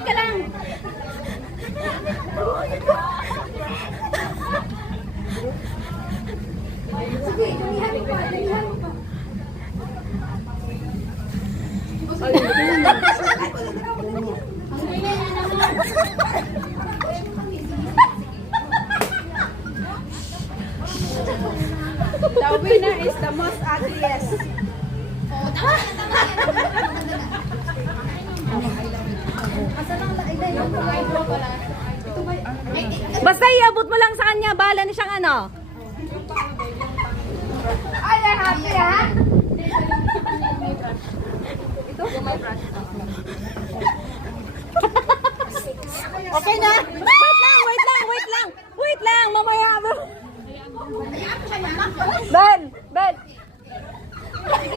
Wait ka lang. The winner is the most ugliest. Basta iabot mo lang sa kanya, bahala na siyang ano. Ay, happy ha? Okay na? Wait lang. Wait lang, mamaya. Ben.